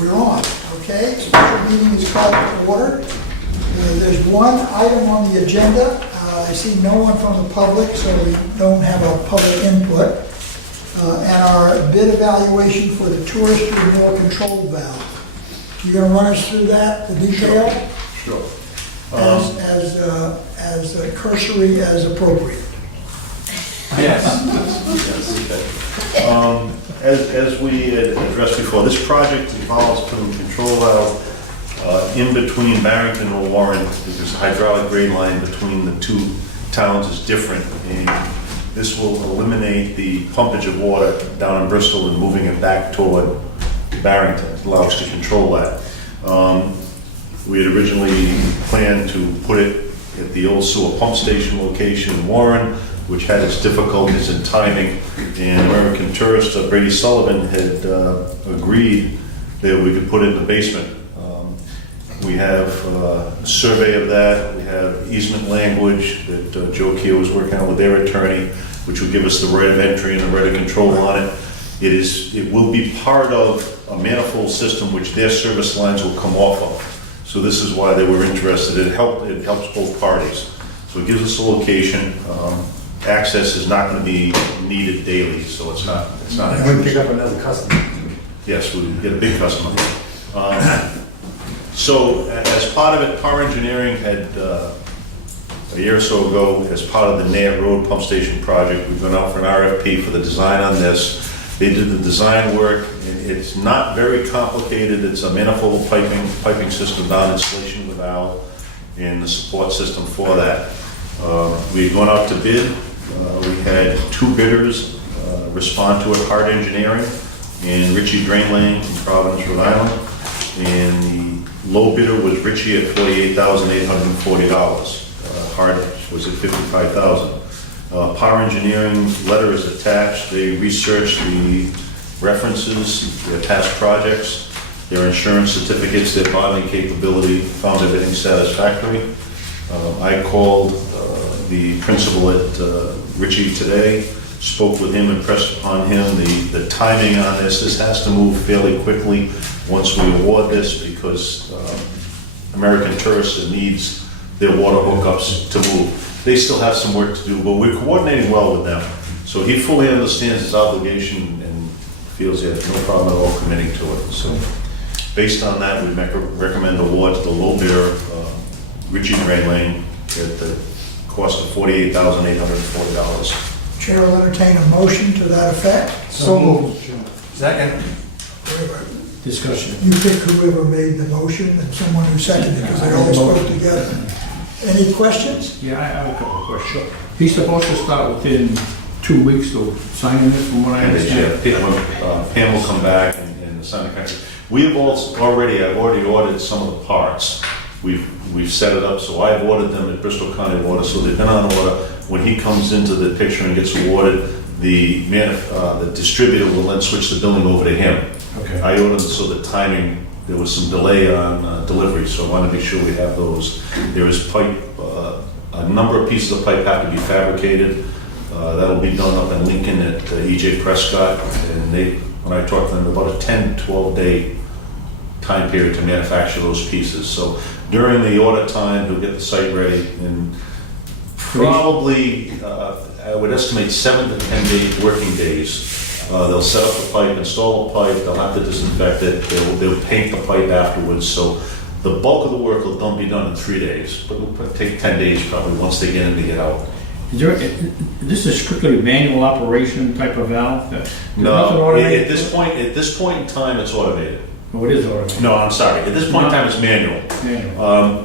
We're on, okay? Special meeting is called to order. There's one item on the agenda. I see no one from the public, so we don't have a public input. And our bid evaluation for the tourist renewal control valve. You gonna run us through that, the detail? Sure. As cursory as appropriate. Yes. As we had addressed before, this project involves putting a control valve in between Barrington and Warren, because the hydraulic grade line between the two towns is different, and this will eliminate the pumpage of water down in Bristol and moving it back toward Barrington. It allows us to control that. We had originally planned to put it at the old sewer pump station location in Warren, which had its difficulties in timing, and American tourist Brady Sullivan had agreed that we could put it in the basement. We have a survey of that. We have easement language that Joe Keogh was working on with their attorney, which would give us the right of entry and the right of control on it. It will be part of a manifold system which their service lines will come off of. So this is why they were interested. It helps both parties. So it gives us a location. Access is not going to be needed daily, so it's not. And we pick up another customer. Yes, we get a big customer. So as part of it, Power Engineering had, a year or so ago, as part of the Nair Road Pump Station project, we've gone out for an RFP for the design on this. They did the design work, and it's not very complicated. It's a manifold piping system down installation with valve and the support system for that. We've gone out to bid. We had two bidders respond to it, Hard Engineering and Ritchie Drain Lane in Providence, Rhode Island. And the low bidder was Ritchie at $48,840. Hard was at $55,000. Power Engineering letter is attached. They researched the references, their past projects, their insurance certificates, their bonding capability, found everything satisfactory. I called the principal at Ritchie today, spoke with him, impressed upon him the timing on this. This has to move fairly quickly once we award this, because American Tourister needs their water hookups to move. They still have some work to do, but we're coordinating well with them. So he fully understands his obligation and feels he has no problem at all committing to it. So based on that, we recommend award to the low bidder, Ritchie Drain Lane, at the cost of $48,840. Chair will entertain a motion to that effect. So moved. Second. Discussion. You pick whoever made the motion and someone who seconded it, because they all spoke together. Any questions? Yeah, I have a couple of questions. He's supposed to start within 2 weeks of signing this, from what I understand. Pam will come back and sign the contract. I've already ordered some of the parts. We've set it up, so I've ordered them at Bristol County Water, so they've been on order. When he comes into the picture and gets awarded, the distributor will then switch the billing over to him. Okay. I ordered so the timing, there was some delay on delivery, so I want to make sure we have those. There is pipe, a number of pieces of pipe have to be fabricated. That'll be done up in Lincoln at E.J. Prescott, and when I talked to them, about a 10-12 day time period to manufacture those pieces. So during the order time, he'll get the site ready, and probably, I would estimate 7 to 10 working days. They'll set up the pipe, install the pipe, they'll have to disinfect it, they'll paint the pipe afterwards. So the bulk of the work will be done in 3 days, but it'll take 10 days probably once they get in to get out. This is strictly manual operation type of valve? No, at this point in time, it's automated. Oh, it is automated? No, I'm sorry. At this point in time, it's manual.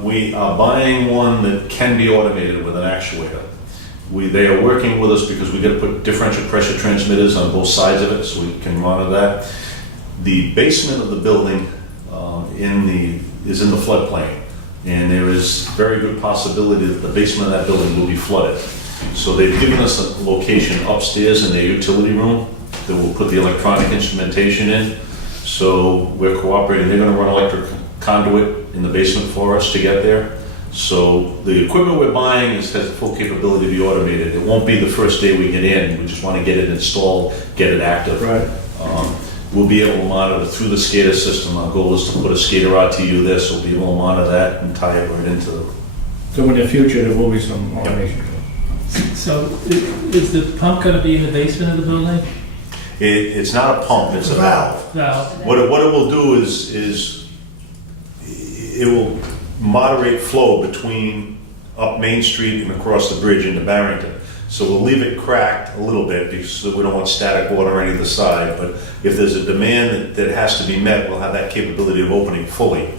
We are buying one that can be automated with an actuator. They are working with us because we got to put differential pressure transmitters on both sides of it so we can monitor that. The basement of the building is in the floodplain, and there is very good possibility that the basement of that building will be flooded. So they've given us a location upstairs in their utility room that we'll put the electronic instrumentation in. So we're cooperating. They're going to run electric conduit in the basement for us to get there. So the equipment we're buying has the full capability to be automated. It won't be the first day we get in. We just want to get it installed, get it active. Right. we'll be able to monitor through the SCADA system. Our goal is to put a SCADA RTU there, so we'll be able to monitor that and tie it right into the. So in the future, there will be some automation. So is the pump gonna be in the basement of the building? It's not a pump, it's a valve. Valve? What it will do is it will moderate flow between up Main Street and across the bridge into Barrington. So we'll leave it cracked a little bit because we don't want static water on either side. But if there's a demand that has to be met, we'll have that capability of opening fully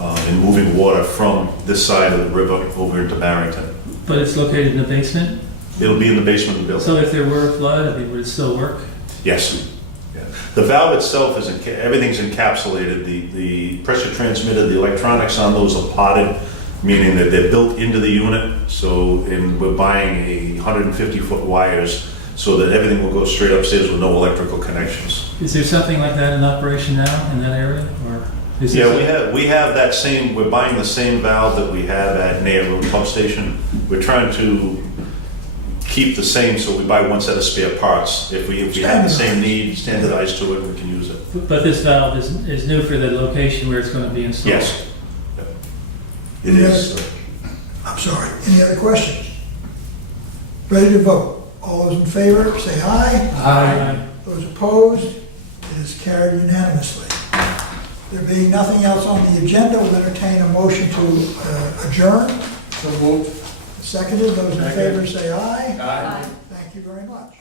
and moving water from this side of the river over into Barrington. But it's located in the basement? It'll be in the basement of the building. So if there were a flood, I mean, would it still work? Yes. Yeah. The valve itself is, everything's encapsulated. The pressure transmitter, the electronics on those are potted, meaning that they're built into the unit. So, and we're buying 150-foot wires so that everything will go straight upstairs with no electrical connections. Is there something like that in operation now in that area, or? Is Yeah, this we have that same, we're buying the same valve that we have at Nair Road Pump Station. We're trying to keep the same, so we buy one set of spare parts. If we have the same need, standardized to it, we can use it. But this valve is new for the location where it's gonna be installed? Yes. It is. I'm sorry, any other questions? Ready to vote? All those in favor, say aye. Aye. Those opposed, it is carried unanimously. There being nothing else on the agenda, we'll entertain a motion to adjourn. So moved. Seconded, those in favor say aye. Aye. Thank you very much.